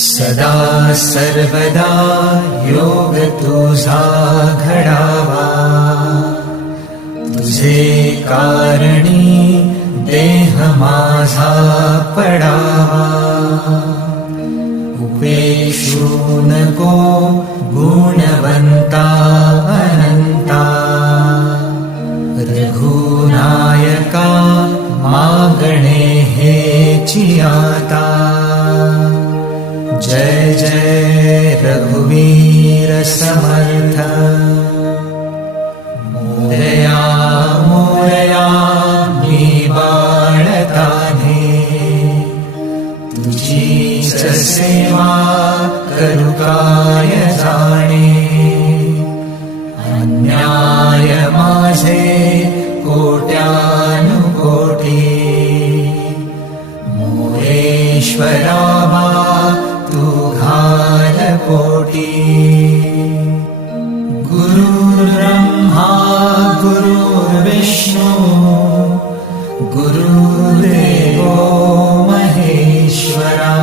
सदा सर्वदा योग तुझा घडावा, तुझे कारणी देह माझा पडावा. उपेक्षू नको गुणवंता अनंता, रघुनायका मागणे हेची आता. जय जय रघुवीर समर्थ. मोरया मोरया मी बाळताने, तुझीच सेवा करू काय जाणे. अन्याय माझे कोट्यानुकोटी, मोरेश्वरावा तू घाल पोटी. गुरुर्ब्रह्मा गुरुर्विष्णू, गुरुर्देवो महेश्वरा.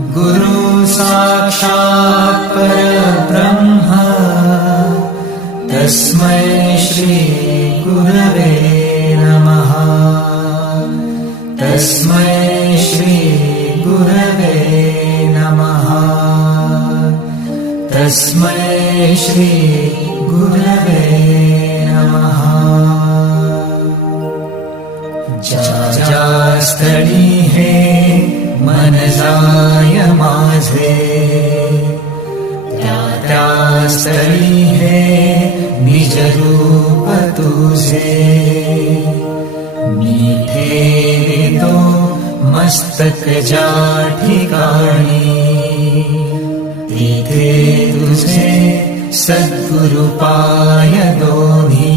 गुरु साक्षात् परब्रह्म, तस्मै श्री गुरवे नमः. तस्मै श्री गुरवे नमः. तस्मै श्री गुरवे नमः. ज्या स्थळी हे मन जाय माझे, त्या स्थळी हे निज रूप तुझे. मी ठेवितो मस्तक ज्या ठिकाणी, तिथे तुझे सद्गुरु पाय दोन्ही.